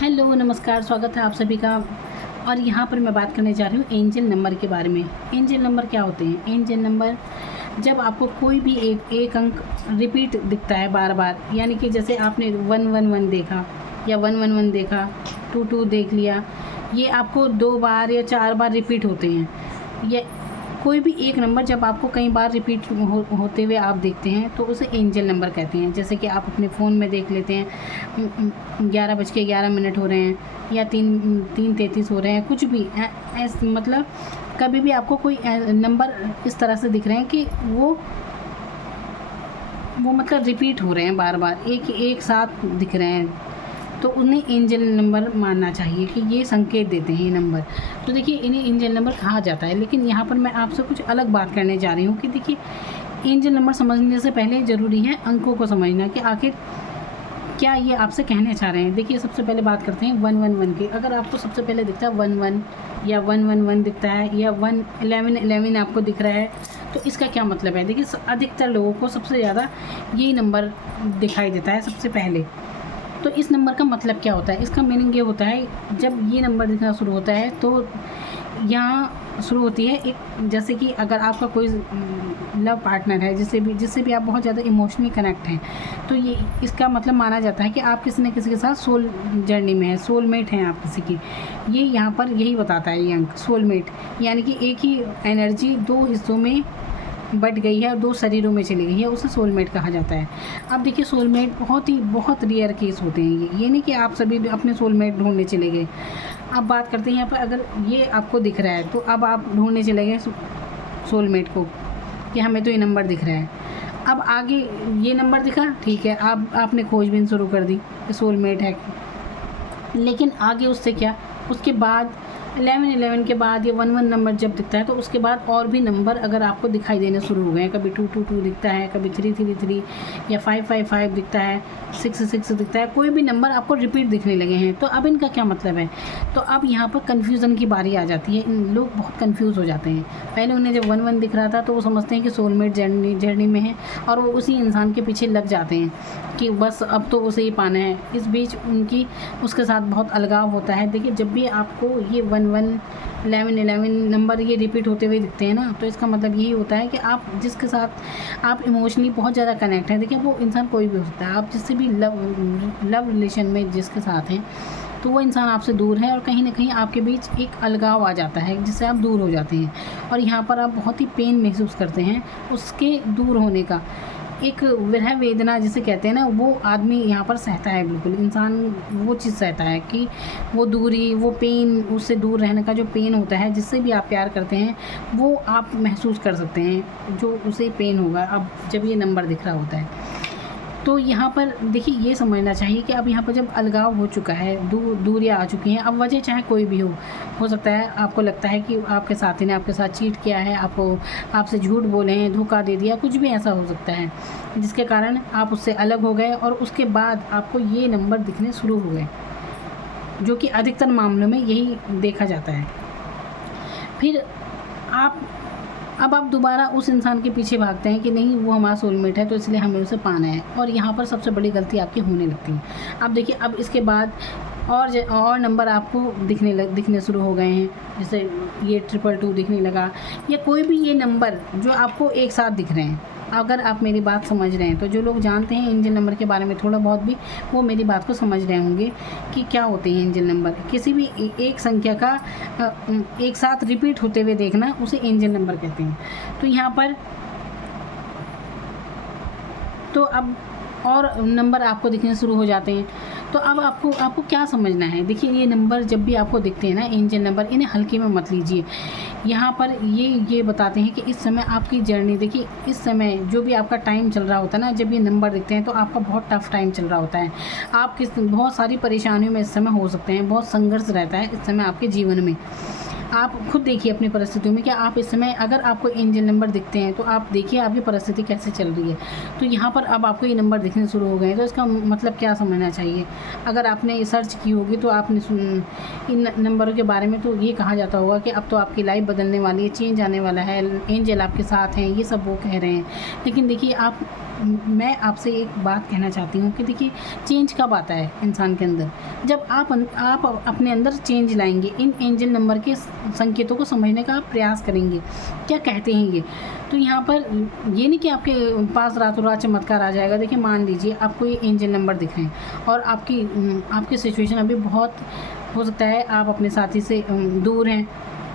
Hello नमस्कार, स्वागत है आप सभी का। और यहाँ पर मैं बात करने जा रही हूँ एंजल नंबर के बारे में। एंजल नंबर क्या होते हैं? एंजल नंबर जब आपको कोई भी एक अंक रिपीट दिखता है बार बार, यानी कि जैसे आपने 111 देखा या 111 देखा, 22 देख लिया, ये आपको 2 बार या 4 बार रिपीट होते हैं। ये कोई भी एक नंबर जब आपको कई बार रिपीट होते हुए आप देखते हैं तो उसे एंजल नंबर कहते हैं। जैसे कि आप अपने फ़ोन में देख लेते हैं 11:11 हो रहे हैं या 3:33 हो रहे हैं, कुछ भी मतलब कभी भी आपको कोई नंबर इस तरह से दिख रहे हैं कि वो मतलब रिपीट हो रहे हैं, बार बार एक साथ दिख रहे हैं, तो उन्हें एंजल नंबर मानना चाहिए कि ये संकेत देते हैं ये नंबर। तो देखिए, इन्हें एंजल नंबर कहा जाता है। लेकिन यहाँ पर मैं आपसे कुछ अलग बात करने जा रही हूँ कि देखिए, एंजल नंबर समझने से पहले ज़रूरी है अंकों को समझना कि आखिर क्या ये आपसे कहने चाह रहे हैं। देखिए, सबसे पहले बात करते हैं 111 की। अगर आपको सबसे पहले दिखता है 11 या 111 दिखता है या 11 आपको दिख रहा है, तो इसका क्या मतलब है? देखिए, अधिकतर लोगों को सबसे ज़्यादा यही नंबर दिखाई देता है सबसे पहले। तो इस नंबर का मतलब क्या होता है? इसका मीनिंग ये होता है, जब ये नंबर दिखना शुरू होता है तो यहाँ शुरू होती है एक, जैसे कि अगर आपका कोई लव पार्टनर है जिससे भी आप बहुत ज़्यादा इमोशनली कनेक्ट हैं, तो ये इसका मतलब माना जाता है कि आप किसी न किसी के साथ सोल जर्नी में है, सोलमेट हैं आप किसी की। ये यहाँ पर यही बताता है ये अंक, सोलमेट, यानी कि एक ही एनर्जी 2 हिस्सों में बट गई है और 2 शरीरों में चली गई है, उसे सोलमेट कहा जाता है। अब देखिए, सोलमेट बहुत रेयर केस होते हैं। ये नहीं कि आप सभी अपने सोलमेट ढूंढने चले गए। अब बात करते हैं यहाँ पर, अगर ये आपको दिख रहा है तो अब आप ढूंढने चले गए सोलमेट को कि हमें तो ये नंबर दिख रहा है। अब आगे ये नंबर दिखा, ठीक है, आपने खोजबीन शुरू कर दी कि सोलमेट है, लेकिन आगे उससे क्या, उसके बाद 11 के बाद ये 11 नंबर जब दिखता है तो उसके बाद और भी नंबर अगर आपको दिखाई देने शुरू हो गए हैं, कभी 222 दिखता है, कभी 333 या 555 दिखता है, 66 दिखता है, कोई भी नंबर आपको रिपीट दिखने लगे हैं, तो अब इनका क्या मतलब है? तो अब यहाँ पर कन्फ्यूज़न की बारी आ जाती है। इन लोग बहुत कन्फ्यूज़ हो जाते हैं। पहले उन्हें जब 11 दिख रहा था तो वो समझते हैं कि सोलमेट जर्नी में है और वो उसी इंसान के पीछे लग जाते हैं कि बस अब तो उसे ही पाना है। इस बीच उसके साथ बहुत अलगाव होता है। देखिए, जब भी आपको ये 11 नंबर ये रिपीट होते हुए दिखते हैं ना, तो इसका मतलब यही होता है कि आप जिसके साथ आप इमोशनली बहुत ज़्यादा कनेक्ट हैं, देखिए वो इंसान कोई भी हो सकता है, आप जिससे भी लव रिलेशन में जिसके साथ हैं, तो वो इंसान आपसे दूर है और कहीं ना कहीं आपके बीच एक अलगाव आ जाता है जिससे आप दूर हो जाते हैं और यहाँ पर आप बहुत ही पेन महसूस करते हैं उसके दूर होने का। एक विरह वेदना जिसे कहते हैं ना, वो आदमी यहाँ पर सहता है, बिल्कुल इंसान वो चीज़ सहता है कि वो दूरी, वो पेन, उससे दूर रहने का जो पेन होता है, जिससे भी आप प्यार करते हैं, वो आप महसूस कर सकते हैं, जो उसे पेन होगा अब जब ये नंबर दिख रहा होता है। तो यहाँ पर देखिए, ये समझना चाहिए कि अब यहाँ पर जब अलगाव हो चुका है, दूरियाँ आ चुकी हैं, अब वजह चाहे कोई भी हो सकता है आपको लगता है कि आपके साथी ने आपके साथ चीट किया है, आपसे झूठ बोले हैं, धोखा दे दिया, कुछ भी ऐसा हो सकता है जिसके कारण आप उससे अलग हो गए और उसके बाद आपको ये नंबर दिखने शुरू हो गए, जो कि अधिकतर मामलों में यही देखा जाता है। फिर अब आप दोबारा उस इंसान के पीछे भागते हैं कि नहीं, वो हमारा सोलमेट है तो इसलिए हमें उसे पाना है, और यहाँ पर सबसे बड़ी गलती आपकी होने लगती है। अब देखिए, अब इसके बाद और नंबर आपको दिखने शुरू हो गए हैं, जैसे ये 222 दिखने लगा, या कोई भी ये नंबर जो आपको एक साथ दिख रहे हैं। अगर आप मेरी बात समझ रहे हैं तो जो लोग जानते हैं एंजल नंबर के बारे में थोड़ा बहुत भी, वो मेरी बात को समझ रहे होंगे कि क्या होते हैं एंजल नंबर। किसी भी एक संख्या का एक साथ रिपीट होते हुए देखना, उसे एंजल नंबर कहते हैं। तो यहाँ पर तो अब और नंबर आपको दिखने शुरू हो जाते हैं। तो अब आपको क्या समझना है? देखिए, ये नंबर जब भी आपको दिखते हैं ना, एंजल नंबर, इन्हें हल्के में मत लीजिए। यहाँ पर ये बताते हैं कि इस समय आपकी जर्नी, देखिए इस समय जो भी आपका टाइम चल रहा होता है ना, जब ये नंबर दिखते हैं तो आपका बहुत टफ टाइम चल रहा होता है। आप बहुत सारी परेशानियों में इस समय हो सकते हैं, बहुत संघर्ष रहता है इस समय आपके जीवन में। आप खुद देखिए अपनी परिस्थितियों में, क्या आप इस समय, अगर आपको एंजल नंबर दिखते हैं तो आप देखिए आपकी परिस्थिति कैसे चल रही है। तो यहाँ पर अब आपको ये नंबर दिखने शुरू हो गए हैं, तो इसका मतलब क्या समझना चाहिए? अगर आपने सर्च की होगी तो आपने इन नंबरों के बारे में तो ये कहा जाता होगा कि अब तो आपकी लाइफ बदलने वाली है, चेंज आने वाला है, एंजल आपके साथ हैं, ये सब वो कह रहे हैं। लेकिन देखिए, आप मैं आपसे एक बात कहना चाहती हूँ कि देखिए चेंज कब आता है इंसान के अंदर, जब आप अपने अंदर चेंज लाएंगे, इन एंजल नंबर के संकेतों को समझने का आप प्रयास करेंगे क्या कहते हैं ये। तो यहाँ पर ये नहीं कि आपके पास रातों रात चमत्कार आ जाएगा। देखिए मान लीजिए आपको ये एंजल नंबर दिख रहे हैं और आपकी सिचुएशन अभी बहुत हो सकता है आप अपने साथी से दूर हैं,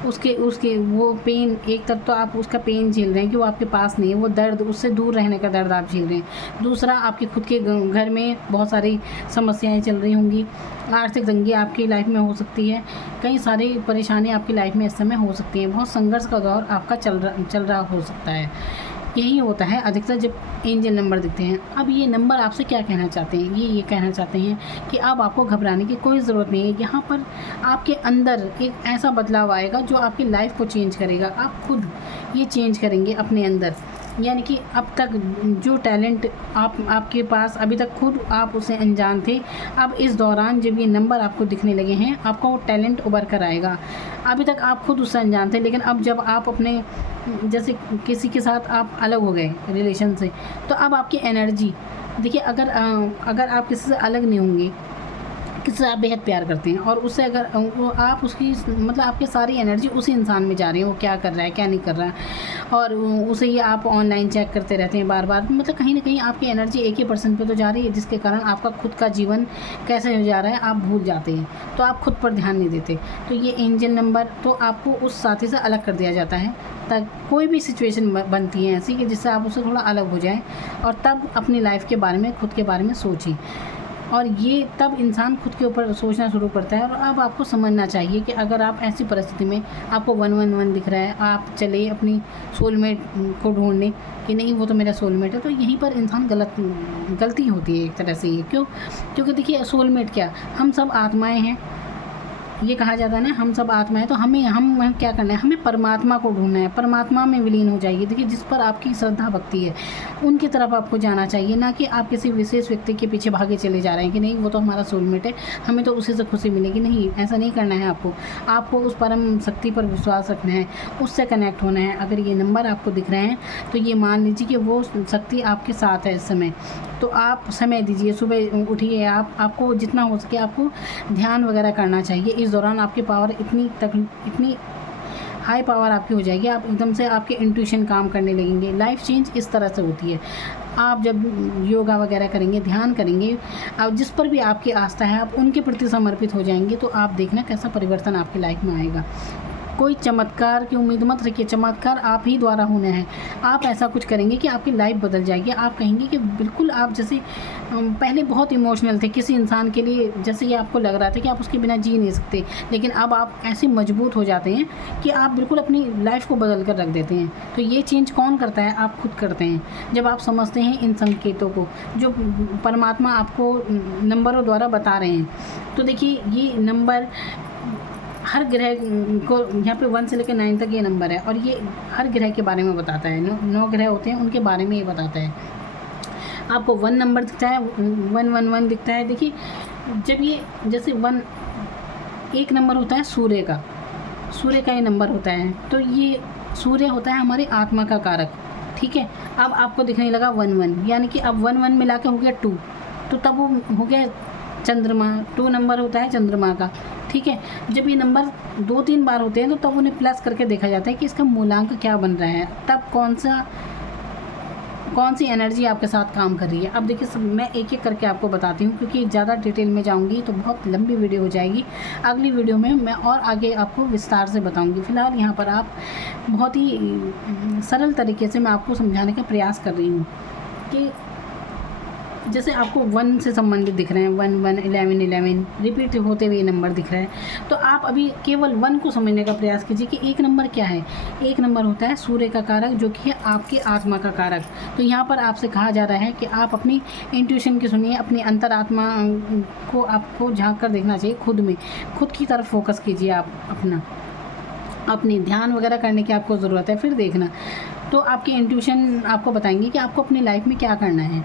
उसके वो पेन, एक तरफ तो आप उसका पेन झेल रहे हैं कि वो आपके पास नहीं है, वो दर्द, उससे दूर रहने का दर्द आप झेल रहे हैं। दूसरा, आपके खुद के घर में बहुत सारी समस्याएं चल रही होंगी, आर्थिक तंगी आपकी लाइफ में हो सकती है, कई सारी परेशानी आपकी लाइफ में इस समय हो सकती है, बहुत संघर्ष का दौर आपका चल रहा हो सकता है। यही होता है अधिकतर जब एंजल नंबर दिखते हैं। अब ये नंबर आपसे क्या कहना चाहते हैं, ये कहना चाहते हैं कि अब आपको घबराने की कोई ज़रूरत नहीं है। यहाँ पर आपके अंदर एक ऐसा बदलाव आएगा जो आपकी लाइफ को चेंज करेगा। आप खुद ये चेंज करेंगे अपने अंदर, यानी कि अब तक जो टैलेंट आपके पास अभी तक खुद आप उसे अनजान थे, अब इस दौरान जब ये नंबर आपको दिखने लगे हैं, आपका वो टैलेंट उभर कर आएगा। अभी तक आप खुद उससे अनजान थे, लेकिन अब जब आप अपने जैसे किसी के साथ आप अलग हो गए रिलेशन से, तो अब आपकी एनर्जी देखिए, अगर आप किसी से अलग नहीं होंगे, किसी से आप बेहद प्यार करते हैं और उससे अगर आप उसकी मतलब आपकी सारी एनर्जी उसी इंसान में जा रही है, वो क्या कर रहा है क्या नहीं कर रहा है, और उसे ये आप ऑनलाइन चेक करते रहते हैं बार बार, मतलब कहीं ना कहीं आपकी एनर्जी एक ही पर्सन पे तो जा रही है, जिसके कारण आपका खुद का जीवन कैसे हो जा रहा है आप भूल जाते हैं, तो आप खुद पर ध्यान नहीं देते। तो ये एंजल नंबर तो आपको उस साथी से अलग कर दिया जाता है, तब कोई भी सिचुएशन बनती है ऐसी कि जिससे आप उससे थोड़ा अलग हो जाएं और तब अपनी लाइफ के बारे में, खुद के बारे में सोचें। और ये तब इंसान खुद के ऊपर सोचना शुरू करता है। और अब आपको समझना चाहिए कि अगर आप ऐसी परिस्थिति में आपको 111 दिख रहा है, आप चले अपनी सोलमेट को ढूंढने कि नहीं वो तो मेरा सोलमेट है, तो यहीं पर इंसान गलती होती है एक तरह से। ये क्योंकि देखिए सोलमेट क्या, हम सब आत्माएं हैं, ये कहा जाता है ना हम सब आत्मा है, तो हमें क्या करना है, हमें परमात्मा को ढूंढना है, परमात्मा में विलीन हो जाइए। देखिए जिस पर आपकी श्रद्धा भक्ति है उनकी तरफ आपको जाना चाहिए, ना कि आप किसी विशेष व्यक्ति के पीछे भागे चले जा रहे हैं कि नहीं वो तो हमारा सोलमेट है, हमें तो उसी से खुशी मिलेगी। नहीं, ऐसा नहीं करना है। आपको उस परम शक्ति पर विश्वास रखना है, उससे कनेक्ट होना है। अगर ये नंबर आपको दिख रहे हैं तो ये मान लीजिए कि वो शक्ति आपके साथ है इस समय, तो आप समय दीजिए, सुबह उठिए, आपको जितना हो सके आपको ध्यान वगैरह करना चाहिए। इस दौरान आपकी पावर इतनी हाई पावर आपकी हो जाएगी, आप एकदम से आपके इंट्यूशन काम करने लगेंगे। लाइफ चेंज इस तरह से होती है। आप जब योगा वगैरह करेंगे, ध्यान करेंगे, आप जिस पर भी आपकी आस्था है आप उनके प्रति समर्पित हो जाएंगे, तो आप देखना कैसा परिवर्तन आपकी लाइफ में आएगा। कोई चमत्कार की उम्मीद मत रखिए, चमत्कार आप ही द्वारा होना है। आप ऐसा कुछ करेंगे कि आपकी लाइफ बदल जाएगी। आप कहेंगे कि बिल्कुल आप जैसे पहले बहुत इमोशनल थे किसी इंसान के लिए, जैसे ये आपको लग रहा था कि आप उसके बिना जी नहीं सकते, लेकिन अब आप ऐसे मजबूत हो जाते हैं कि आप बिल्कुल अपनी लाइफ को बदल कर रख देते हैं। तो ये चेंज कौन करता है, आप खुद करते हैं। जब आप समझते हैं इन संकेतों को जो परमात्मा आपको नंबरों द्वारा बता रहे हैं, तो देखिए ये नंबर हर ग्रह को, यहाँ पे 1 से लेकर 9 तक ये नंबर है, और ये हर ग्रह के बारे में बताता है। 9 ग्रह होते हैं, उनके बारे में ये बताता है। आपको 1 नंबर दिखता है, 111 दिखता है। देखिए जब ये जैसे 1 नंबर होता है सूर्य का ये नंबर होता है, तो ये सूर्य होता है हमारी आत्मा का कारक, ठीक है। अब आपको दिखने लगा 11, यानी कि अब 1 मिला के हो गया 2, तो तब वो हो गया चंद्रमा। 2 नंबर होता है चंद्रमा का, ठीक है। जब ये नंबर 2-3 बार होते हैं तो तब उन्हें प्लस करके देखा जाता है कि इसका मूलांक क्या बन रहा है, तब कौन सी एनर्जी आपके साथ काम कर रही है। अब देखिए मैं एक एक करके आपको बताती हूँ, क्योंकि ज़्यादा डिटेल में जाऊँगी तो बहुत लंबी वीडियो हो जाएगी। अगली वीडियो में मैं और आगे आपको विस्तार से बताऊँगी। फ़िलहाल यहाँ पर आप बहुत ही सरल तरीके से मैं आपको समझाने का प्रयास कर रही हूँ कि जैसे आपको 1 से संबंधित दिख रहे हैं, 1 1 11 11 रिपीट होते हुए नंबर दिख रहे हैं, तो आप अभी केवल 1 को समझने का प्रयास कीजिए कि 1 नंबर क्या है। 1 नंबर होता है सूर्य का कारक, जो कि है आपकी आत्मा का कारक। तो यहाँ पर आपसे कहा जा रहा है कि आप अपनी इंट्यूशन की सुनिए, अपनी अंतरात्मा को आपको झांक कर देखना चाहिए, खुद की तरफ फोकस कीजिए। आप अपनी ध्यान वगैरह करने की आपको ज़रूरत है, फिर देखना तो आपकी इंट्यूशन आपको बताएंगे कि आपको अपनी लाइफ में क्या करना है।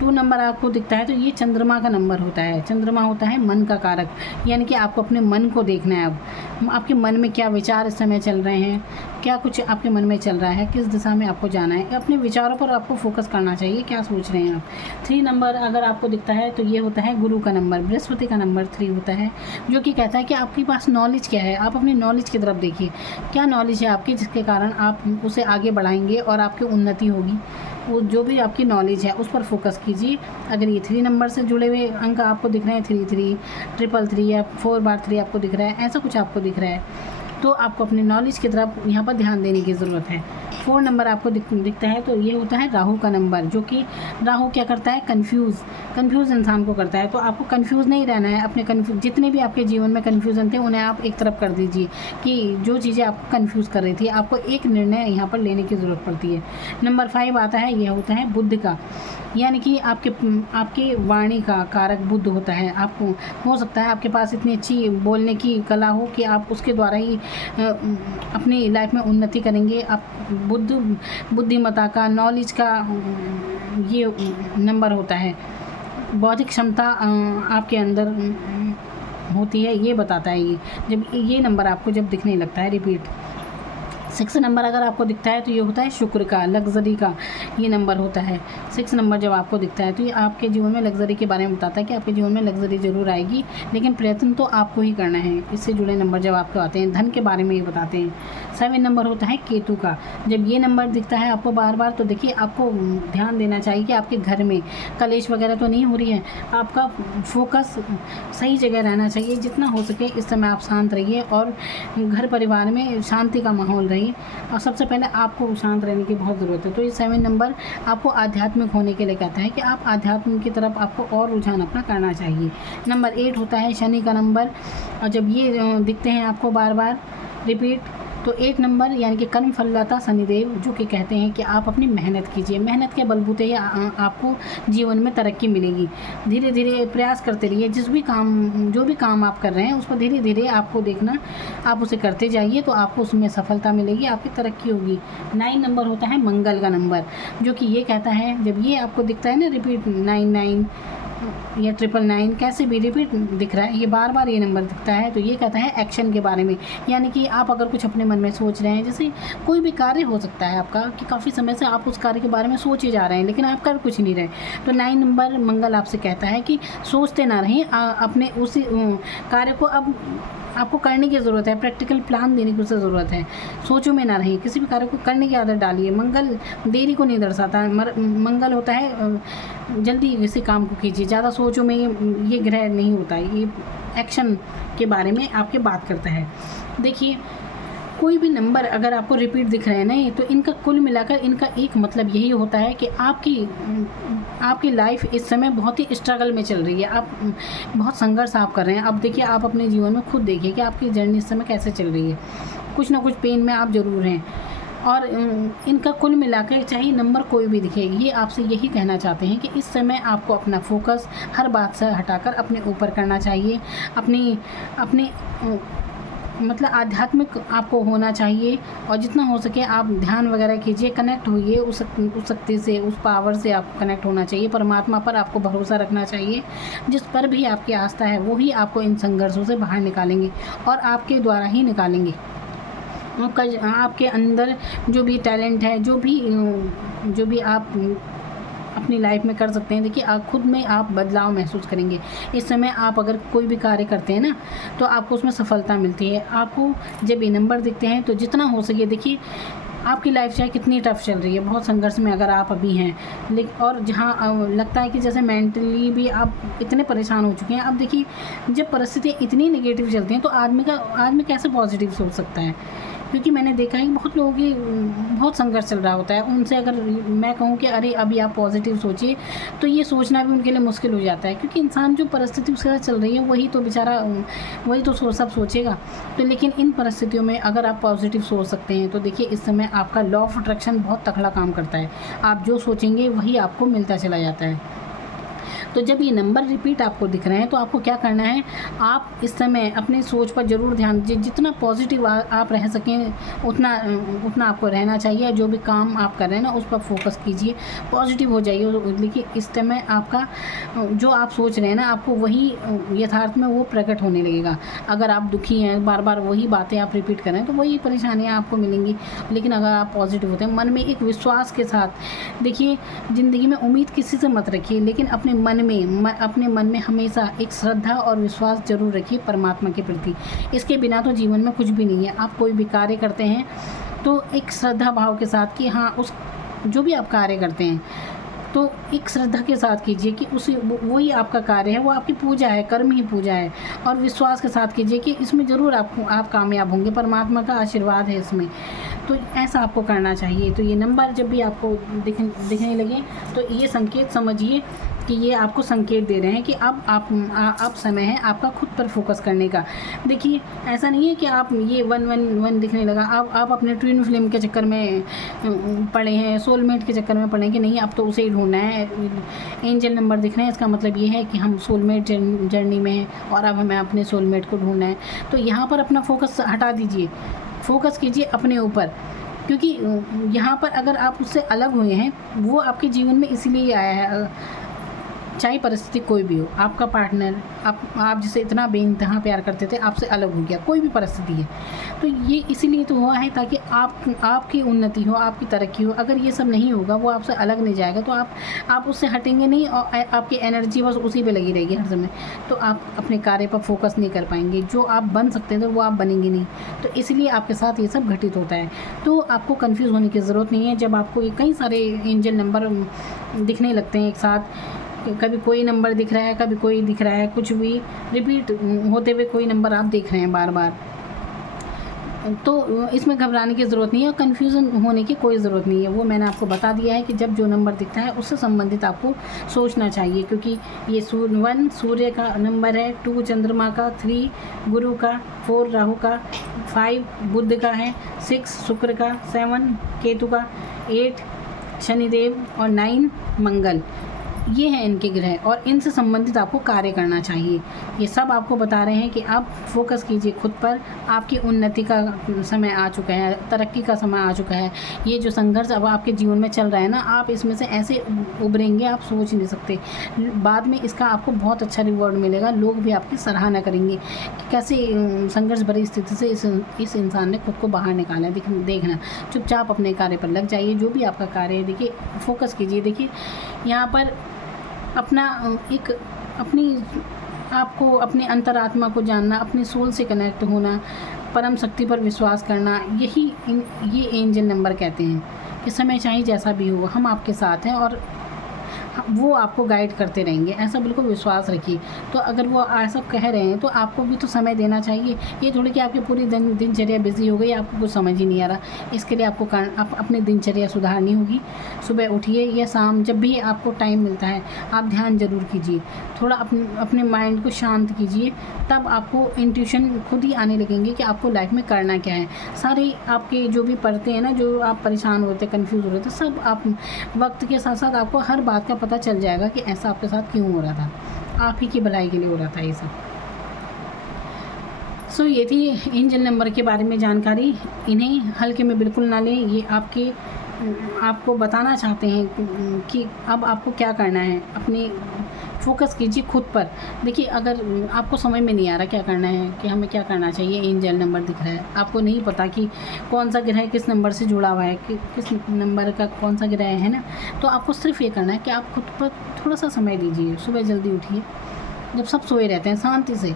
2 नंबर आपको दिखता है तो ये चंद्रमा का नंबर होता है। चंद्रमा होता है मन का कारक, यानी कि आपको अपने मन को देखना है। अब आपके मन में क्या विचार इस समय चल रहे हैं, क्या कुछ आपके मन में चल रहा है, किस दिशा में आपको जाना है, अपने विचारों पर आपको फोकस करना चाहिए, क्या सोच रहे हैं आप। 3 नंबर अगर आपको दिखता है तो ये होता है गुरु का नंबर, बृहस्पति का नंबर 3 होता है, जो कि कहता है कि आपके पास नॉलेज क्या है। आप अपनी नॉलेज की तरफ देखिए, क्या नॉलेज है आपकी जिसके कारण आप उसे आगे बढ़ाएंगे और आपकी उन्नति होगी। वो जो भी आपकी नॉलेज है उस पर फोकस कीजिए। अगर ये 3 नंबर से जुड़े हुए अंक आपको दिख रहे हैं, 33, 333 या 4/3 आपको दिख रहा है, ऐसा कुछ आपको दिख रहा है, तो आपको अपनी नॉलेज की तरफ यहाँ पर ध्यान देने की ज़रूरत है। 4 नंबर आपको दिखता है तो ये होता है राहु का नंबर, जो कि राहु क्या करता है, कन्फ्यूज़ इंसान को करता है। तो आपको कन्फ्यूज़ नहीं रहना है। अपने जितने भी आपके जीवन में कन्फ्यूज़न थे उन्हें आप एक तरफ कर दीजिए, कि जो चीज़ें आपको कन्फ्यूज़ कर रही थी आपको एक निर्णय यहाँ पर लेने की ज़रूरत पड़ती है। नंबर 5 आता है, यह होता है बुद्ध का, यानी कि आपके वाणी का कारक बुद्ध होता है। आपको हो सकता है आपके पास इतनी अच्छी बोलने की कला हो कि आप उसके द्वारा ही अपनी लाइफ में उन्नति करेंगे। आप बुद्धिमत्ता का, नॉलेज का ये नंबर होता है। बौद्धिक क्षमता आपके अंदर होती है, ये बताता है। ये जब ये नंबर आपको जब दिखने लगता है रिपीट। 6 नंबर अगर आपको दिखता है तो ये होता है शुक्र का, लग्जरी का ये नंबर होता है। 6 नंबर जब आपको दिखता है तो ये आपके जीवन में लग्जरी के बारे में बताता है कि आपके जीवन में लग्जरी ज़रूर आएगी, लेकिन प्रयत्न तो आपको ही करना है। इससे जुड़े नंबर जब आपको आते हैं, धन के बारे में ये बताते हैं। 7 नंबर होता है केतु का। जब ये नंबर दिखता है आपको बार बार, तो देखिए आपको ध्यान देना चाहिए कि आपके घर में कलेश वगैरह तो नहीं हो रही है। आपका फोकस सही जगह रहना चाहिए। जितना हो सके इस समय आप शांत रहिए और घर परिवार में शांति का माहौल रहे। और सबसे पहले आपको शांत रहने की बहुत ज़रूरत है। तो ये 7 नंबर आपको आध्यात्मिक होने के लिए कहता है कि आप आध्यात्म की तरफ आपको और रुझान अपना करना चाहिए। नंबर 8 होता है शनि का नंबर, और जब ये दिखते हैं आपको बार बार रिपीट, तो 8 नंबर यानी कि कर्म फलदाता शनिदेव, जो कि कहते हैं कि आप अपनी मेहनत कीजिए। मेहनत के बलबूते ही आपको जीवन में तरक्की मिलेगी। धीरे धीरे प्रयास करते रहिए। जो भी काम आप कर रहे हैं उस पर धीरे धीरे आपको देखना, आप उसे करते जाइए तो आपको उसमें सफलता मिलेगी, आपकी तरक्की होगी। 9 नंबर होता है मंगल का नंबर, जो कि ये कहता है, जब ये आपको दिखता है ना रिपीट 99 या 999 कैसे भी रिपीट दिख रहा है, ये बार बार ये नंबर दिखता है, तो ये कहता है एक्शन के बारे में। यानी कि आप अगर कुछ अपने मन में सोच रहे हैं, जैसे कोई भी कार्य हो सकता है आपका कि काफ़ी समय से आप उस कार्य के बारे में सोचे जा रहे हैं लेकिन आप कर कुछ नहीं रहे, तो 9 नंबर मंगल आपसे कहता है कि सोचते ना रहें, अपने उसी कार्य को अब आपको करने की ज़रूरत है। प्रैक्टिकल प्लान देने की उसे ज़रूरत है। सोचों में ना रहिए, किसी भी कार्य को करने की आदत डालिए। मंगल देरी को नहीं दर्शाता, मंगल होता है जल्दी किसी काम को कीजिए। ज़्यादा सोचों में ये ग्रह नहीं होता है, ये एक्शन के बारे में आपके बात करता है। देखिए कोई भी नंबर अगर आपको रिपीट दिख रहे हैं ना, तो इनका कुल मिलाकर इनका एक मतलब यही होता है कि आपकी लाइफ इस समय बहुत ही स्ट्रगल में चल रही है। आप बहुत संघर्ष आप कर रहे हैं। अब देखिए आप अपने जीवन में खुद देखिए कि आपकी जर्नी इस समय कैसे चल रही है। कुछ ना कुछ पेन में आप ज़रूर हैं, और इनका कुल मिलाकर चाहे नंबर कोई भी दिखे, ये आपसे यही कहना चाहते हैं कि इस समय आपको अपना फोकस हर बात से हटाकर अपने ऊपर करना चाहिए। अपनी मतलब आध्यात्मिक आपको होना चाहिए, और जितना हो सके आप ध्यान वगैरह कीजिए, कनेक्ट होइए उस शक्ति से, उस पावर से आपको कनेक्ट होना चाहिए। परमात्मा पर आपको भरोसा रखना चाहिए। जिस पर भी आपकी आस्था है वो ही आपको इन संघर्षों से बाहर निकालेंगे और आपके द्वारा ही निकालेंगे। आपके अंदर जो भी टैलेंट है, जो भी आप अपनी लाइफ में कर सकते हैं, देखिए आप खुद में आप बदलाव महसूस करेंगे। इस समय आप अगर कोई भी कार्य करते हैं ना, तो आपको उसमें सफलता मिलती है। आपको जब ये नंबर दिखते हैं तो जितना हो सके देखिए आपकी लाइफ चाहे कितनी टफ चल रही है, बहुत संघर्ष में अगर आप अभी हैं, लेकिन और जहाँ लगता है कि जैसे मेंटली भी आप इतने परेशान हो चुके हैं, अब देखिए जब परिस्थितियाँ इतनी नेगेटिव चलती हैं तो आदमी कैसे पॉजिटिव सोच सकता है। क्योंकि मैंने देखा है कि बहुत लोगों की बहुत संघर्ष चल रहा होता है, उनसे अगर मैं कहूँ कि अरे अभी आप पॉजिटिव सोचिए, तो ये सोचना भी उनके लिए मुश्किल हो जाता है। क्योंकि इंसान जो परिस्थिति उसके साथ चल रही है वही तो बेचारा वही तो सब सोचेगा। तो लेकिन इन परिस्थितियों में अगर आप पॉजिटिव सोच सकते हैं तो देखिए इस समय आपका लॉ ऑफ अट्रैक्शन बहुत तगड़ा काम करता है। आप जो सोचेंगे वही आपको मिलता चला जाता है। तो जब ये नंबर रिपीट आपको दिख रहे हैं तो आपको क्या करना है, आप इस समय अपनी सोच पर ज़रूर ध्यान दीजिए। जितना पॉजिटिव आप रह सकें उतना उतना आपको रहना चाहिए। जो भी काम आप कर रहे हैं ना उस पर फोकस कीजिए, पॉजिटिव हो जाइए। देखिए इस समय आपका जो आप सोच रहे हैं ना आपको वही यथार्थ में वो प्रकट होने लगेगा। अगर आप दुखी हैं, बार बार वही बातें आप रिपीट करें तो वही परेशानियाँ आपको मिलेंगी। लेकिन अगर आप पॉजिटिव होते हैं, मन में एक विश्वास के साथ, देखिए ज़िंदगी में उम्मीद किसी से मत रखिए, लेकिन अपने मन में हमेशा एक श्रद्धा और विश्वास ज़रूर रखिए परमात्मा के प्रति। इसके बिना तो जीवन में कुछ भी नहीं है। आप कोई भी कार्य करते हैं तो एक श्रद्धा भाव के साथ कि हाँ, उस जो भी आप कार्य करते हैं तो एक श्रद्धा के साथ कीजिए कि उसी वही आपका कार्य है, वो आपकी पूजा है, कर्म ही पूजा है। और विश्वास के साथ कीजिए कि इसमें ज़रूर आप कामयाब होंगे, परमात्मा का आशीर्वाद है इसमें। तो ऐसा आपको करना चाहिए। तो ये नंबर जब भी आपको दिखने लगे तो ये संकेत समझिए कि ये आपको संकेत दे रहे हैं कि अब आप समय है आपका खुद पर फोकस करने का। देखिए ऐसा नहीं है कि आप ये 111 दिखने लगा, आप अपने ट्विन फ्लेम के चक्कर में पड़े हैं, सोलमेट के चक्कर में पड़े हैं कि नहीं अब तो उसे ही ढूंढना है। एंजल नंबर दिख रहे हैं, इसका मतलब ये है कि हम सोलमेट जर्नी में हैं और अब हमें अपने सोलमेट को ढूंढना है। तो यहाँ पर अपना फोकस हटा दीजिए, फोकस कीजिए अपने ऊपर, क्योंकि यहाँ पर अगर आप उससे अलग हुए हैं, वो आपके जीवन में इसीलिए आया है। चाहे परिस्थिति कोई भी हो, आपका पार्टनर आप जिसे इतना बेइंतहा प्यार करते थे आपसे अलग हो गया, कोई भी परिस्थिति है, तो ये इसीलिए तो हुआ है ताकि आपकी उन्नति हो, आपकी तरक्की हो। अगर ये सब नहीं होगा, वो आपसे अलग नहीं जाएगा, तो आप उससे हटेंगे नहीं और आपकी एनर्जी बस उसी पे लगी रहेगी हर समय। तो आप अपने कार्य पर फोकस नहीं कर पाएंगे, जो आप बन सकते थे वो आप बनेंगे नहीं। तो इसलिए आपके साथ ये सब घटित होता है। तो आपको कन्फ्यूज़ होने की ज़रूरत नहीं है। जब आपको ये कई सारे एंजल नंबर दिखने लगते हैं एक साथ, कभी कोई नंबर दिख रहा है, कभी कोई दिख रहा है, कुछ भी रिपीट होते हुए कोई नंबर आप देख रहे हैं बार बार, तो इसमें घबराने की ज़रूरत नहीं है और कन्फ्यूज़न होने की कोई ज़रूरत नहीं है। वो मैंने आपको बता दिया है कि जब जो नंबर दिखता है उससे संबंधित आपको सोचना चाहिए, क्योंकि ये 1 सूर्य का नंबर है, 2 चंद्रमा का, 3 गुरु का, 4 राहु का, 5 बुध का है, 6 शुक्र का, 7 केतु का, 8 शनिदेव और 9 मंगल। ये हैं इनके ग्रह और इनसे संबंधित आपको कार्य करना चाहिए। ये सब आपको बता रहे हैं कि आप फोकस कीजिए खुद पर। आपकी उन्नति का समय आ चुका है, तरक्की का समय आ चुका है। ये जो संघर्ष अब आपके जीवन में चल रहा है ना, आप इसमें से ऐसे उभरेंगे आप सोच नहीं सकते। बाद में इसका आपको बहुत अच्छा रिवॉर्ड मिलेगा, लोग भी आपकी सराहना करेंगे कि कैसे संघर्ष भरी स्थिति से इस इंसान ने खुद को बाहर निकाला है। देखना, चुपचाप अपने कार्य पर लग जाइए, जो भी आपका कार्य है देखिए फोकस कीजिए। देखिए यहाँ पर अपना आपको अपनी अंतरात्मा को जानना, अपनी सोल से कनेक्ट होना, परम शक्ति पर विश्वास करना, ये एंजल नंबर कहते हैं कि समय चाहे जैसा भी हो हम आपके साथ हैं और वो आपको गाइड करते रहेंगे, ऐसा बिल्कुल विश्वास रखिए। तो अगर वो ऐसा कह रहे हैं तो आपको भी तो समय देना चाहिए। ये थोड़ी कि आपकी पूरी दिनचर्या बिजी हो गई, आपको कुछ समझ ही नहीं आ रहा। इसके लिए आपको अपनी दिनचर्या सुधारनी होगी। सुबह उठिए या शाम, जब भी आपको टाइम मिलता है आप ध्यान ज़रूर कीजिए, थोड़ा अपने माइंड को शांत कीजिए, तब आपको इंट्यूशन खुद ही आने लगेंगे कि आपको लाइफ में करना क्या है। सारे आपके जो भी पढ़ते हैं ना, जो आप परेशान होते, कन्फ्यूज़ हो रहे थे, सब आप वक्त के साथ साथ आपको हर बात का पता चल जाएगा कि ऐसा आपके साथ क्यों हो रहा था, आप ही की भलाई के लिए हो रहा था ये सब। सो ये थी एंजल नंबर के बारे में जानकारी। इन्हें हल्के में बिल्कुल ना लें। ये आपको बताना चाहते हैं कि अब आपको क्या करना है। अपनी फोकस कीजिए खुद पर। देखिए अगर आपको समझ में नहीं आ रहा क्या करना है, कि हमें क्या करना चाहिए, एंजल नंबर दिख रहा है, आपको नहीं पता कि कौन सा ग्रह किस नंबर से जुड़ा हुआ है, कि किस नंबर का कौन सा ग्रह है ना, तो आपको सिर्फ ये करना है कि आप खुद पर थोड़ा सा समय दीजिए। सुबह जल्दी उठिए, जब सब सोए रहते हैं शांति से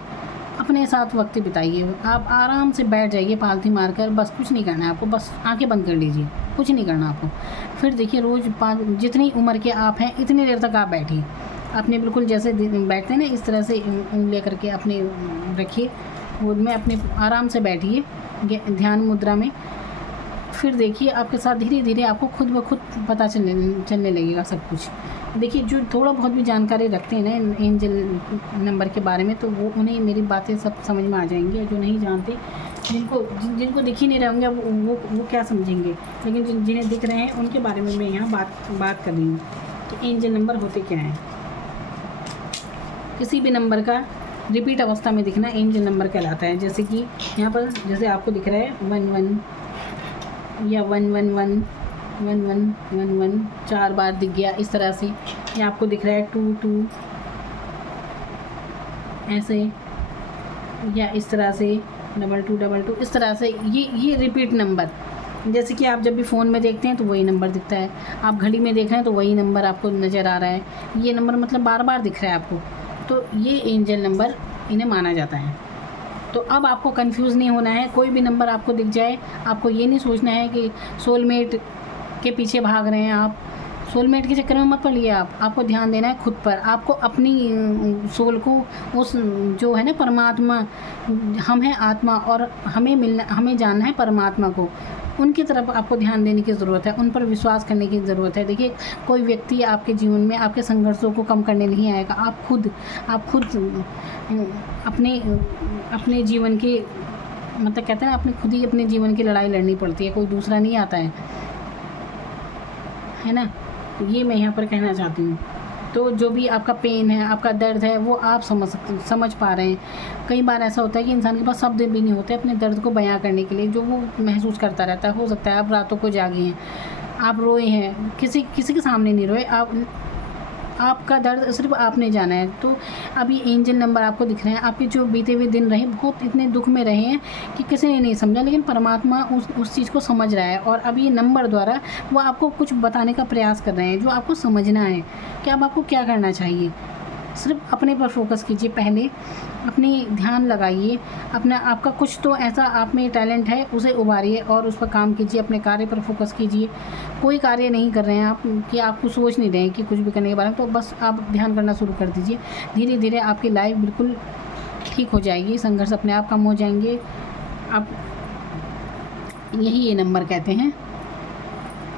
अपने साथ वक्त बिताइए। आप आराम से बैठ जाइए पालथी मारकर, बस कुछ नहीं करना है आपको, बस आंखें बंद कर लीजिए, कुछ नहीं करना आपको। फिर देखिए रोज़ जितनी उम्र के आप हैं इतनी देर तक आप बैठिए, अपने बिल्कुल जैसे बैठते हैं ना इस तरह से उंगलियां करके अपने रखिए, गोद में अपने आराम से बैठिए ध्यान मुद्रा में। फिर देखिए आपके साथ धीरे धीरे आपको खुद ब खुद पता चलने लगेगा सब कुछ। देखिए जो थोड़ा बहुत भी जानकारी रखते हैं ना एंजल नंबर के बारे में, तो वो उन्हें मेरी बातें सब समझ में आ जाएंगी। और जो नहीं जानते, जिनको दिख ही नहीं रहे होंगे वो क्या समझेंगे, लेकिन जिन्हें दिख रहे हैं उनके बारे में मैं यहाँ बात कर रही हूँ कि एंजल नंबर होते क्या हैं। किसी भी नंबर का रिपीट अवस्था में दिखना एंजल नंबर कहलाता है। जैसे कि यहाँ पर जैसे आपको दिख रहा है 11 या 111 1111 4 बार दिख गया इस तरह से। या आपको दिख रहा है 22 ऐसे, या इस तरह से 2222 इस तरह से। ये रिपीट नंबर, जैसे कि आप जब भी फ़ोन में देखते हैं तो वही नंबर दिखता है, आप घड़ी में देख रहे हैं तो वही नंबर आपको नज़र आ रहा है। ये नंबर मतलब बार बार दिख रहा है आपको, तो ये एंजल नंबर इन्हें माना जाता है। तो अब आपको कंफ्यूज नहीं होना है। कोई भी नंबर आपको दिख जाए, आपको ये नहीं सोचना है कि सोलमेट के पीछे भाग रहे हैं आप। सोलमेट के चक्कर में मत पड़िए आपको ध्यान देना है खुद पर। आपको अपनी सोल को, उस जो है ना परमात्मा, हम हैं आत्मा और हमें जानना है परमात्मा को, उनकी तरफ आपको ध्यान देने की ज़रूरत है, उन पर विश्वास करने की ज़रूरत है। देखिए, कोई व्यक्ति आपके जीवन में आपके संघर्षों को कम करने नहीं आएगा। आप खुद अपने जीवन के, मतलब कहते हैं ना, खुद ही अपने जीवन की लड़ाई लड़नी पड़ती है, कोई दूसरा नहीं आता है ना। ये मैं यहाँ पर कहना चाहती हूँ। तो जो भी आपका पेन है, आपका दर्द है, वो आप समझ पा रहे हैं। कई बार ऐसा होता है कि इंसान के पास शब्द भी नहीं होते अपने दर्द को बयां करने के लिए, जो वो महसूस करता रहता है। हो सकता है आप रातों को जागे हैं, आप रोए हैं, किसी के सामने नहीं रोए, आपका दर्द सिर्फ आपने जाना है। तो अब ये एंजल नंबर आपको दिख रहे हैं, आपके जो बीते हुए दिन रहे, बहुत इतने दुख में रहे हैं कि किसी ने नहीं समझा, लेकिन परमात्मा उस चीज़ को समझ रहा है। और अब ये नंबर द्वारा वो आपको कुछ बताने का प्रयास कर रहे हैं, जो आपको समझना है कि अब आपको क्या करना चाहिए। सिर्फ अपने पर फोकस कीजिए, पहले अपनी ध्यान लगाइए, अपना आपका कुछ तो ऐसा आप में टैलेंट है, उसे उभारिए और उस पर काम कीजिए, अपने कार्य पर फोकस कीजिए। कोई कार्य नहीं कर रहे हैं आप कि आपको सोच नहीं रहे हैं कि कुछ भी करने के बारे में, तो बस आप ध्यान करना शुरू कर दीजिए। धीरे धीरे आपकी लाइफ बिल्कुल ठीक हो जाएगी, संघर्ष अपने आप कम हो जाएंगे। आप यही ये नंबर कहते हैं।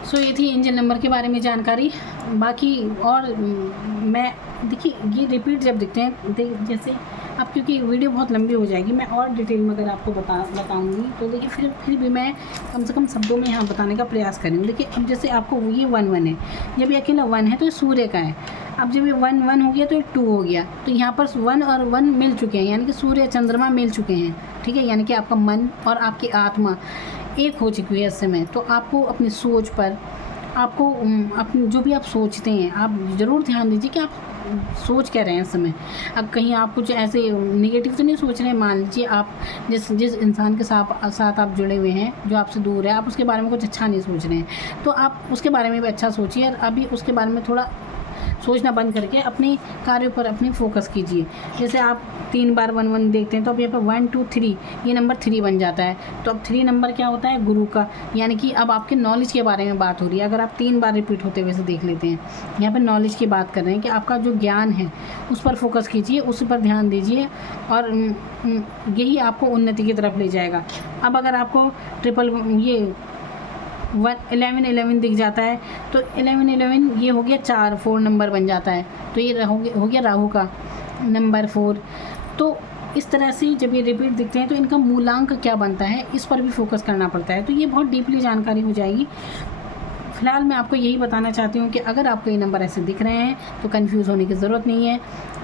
सो ये थी एंजल नंबर के बारे में जानकारी। बाकी और मैं, देखिए, ये रिपीट जब दिखते हैं, जैसे अब क्योंकि वीडियो बहुत लंबी हो जाएगी, मैं और डिटेल में अगर आपको बताऊंगी तो देखिए फिर भी मैं कम से कम शब्दों में यहाँ बताने का प्रयास करूँगी। देखिए, अब जैसे आपको ये 1 है, जब ये अकेला 1 है तो ये सूर्य का है। अब जब ये 1 हो गया तो ये 2 हो गया, तो यहाँ पर 1 और 1 मिल चुके हैं, यानी कि सूर्य चंद्रमा मिल चुके हैं। ठीक है, यानी कि आपका मन और आपकी आत्मा एक हो चुकी है इस समय। तो आपको अपनी सोच पर, आपको अपनी जो भी आप सोचते हैं, आप ज़रूर ध्यान दीजिए कि आप सोच क्या रहे हैं इस समय। अब कहीं आप कुछ ऐसे नेगेटिव तो नहीं सोच रहे हैं। मान लीजिए आप जिस इंसान के साथ आप जुड़े हुए हैं, जो आपसे दूर है, आप उसके बारे में कुछ अच्छा नहीं सोच रहे हैं, तो आप उसके बारे में भी अच्छा सोचिए और अभी उसके बारे में थोड़ा सोचना बंद करके अपने कार्यों पर अपनी फोकस कीजिए। जैसे आप 3 बार 1 देखते हैं तो अब यहाँ पर 1 2 3 ये नंबर 3 बन जाता है। तो अब 3 नंबर क्या होता है? गुरु का, यानी कि अब आपके नॉलेज के बारे में बात हो रही है। अगर आप 3 बार रिपीट होते हुए से देख लेते हैं, यहाँ पर नॉलेज की बात कर रहे हैं कि आपका जो ज्ञान है उस पर फोकस कीजिए, उस पर ध्यान दीजिए और यही आपको उन्नति की तरफ ले जाएगा। अब अगर आपको 11 दिख जाता है तो 11 ये हो गया 4 नंबर बन जाता है, तो ये हो गया राहु का नंबर 4। तो इस तरह से जब ये रिपीट दिखते हैं तो इनका मूलांक क्या बनता है, इस पर भी फोकस करना पड़ता है। तो ये बहुत डीपली जानकारी हो जाएगी। फिलहाल मैं आपको यही बताना चाहती हूँ कि अगर आपको ये नंबर ऐसे दिख रहे हैं तो कंफ्यूज होने की ज़रूरत नहीं है।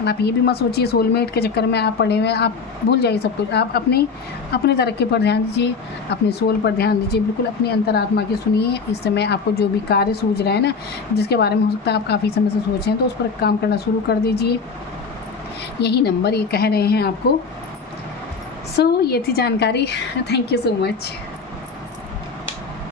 आप ये भी मत सोचिए सोलमेट के चक्कर में आप पड़े हुए हैं, आप भूल जाइए सब कुछ। आप अपनी तरक्की पर ध्यान दीजिए, अपनी सोल पर ध्यान दीजिए, बिल्कुल अपनी अंतरात्मा की सुनिए। इस समय आपको जो भी कार्य सूझ रहा है ना, जिसके बारे में हो सकता है आप काफ़ी समय से सोचें, तो उस पर काम करना शुरू कर दीजिए। यही नंबर ये कह रहे हैं आपको। सो ये थी जानकारी। Thank you so much.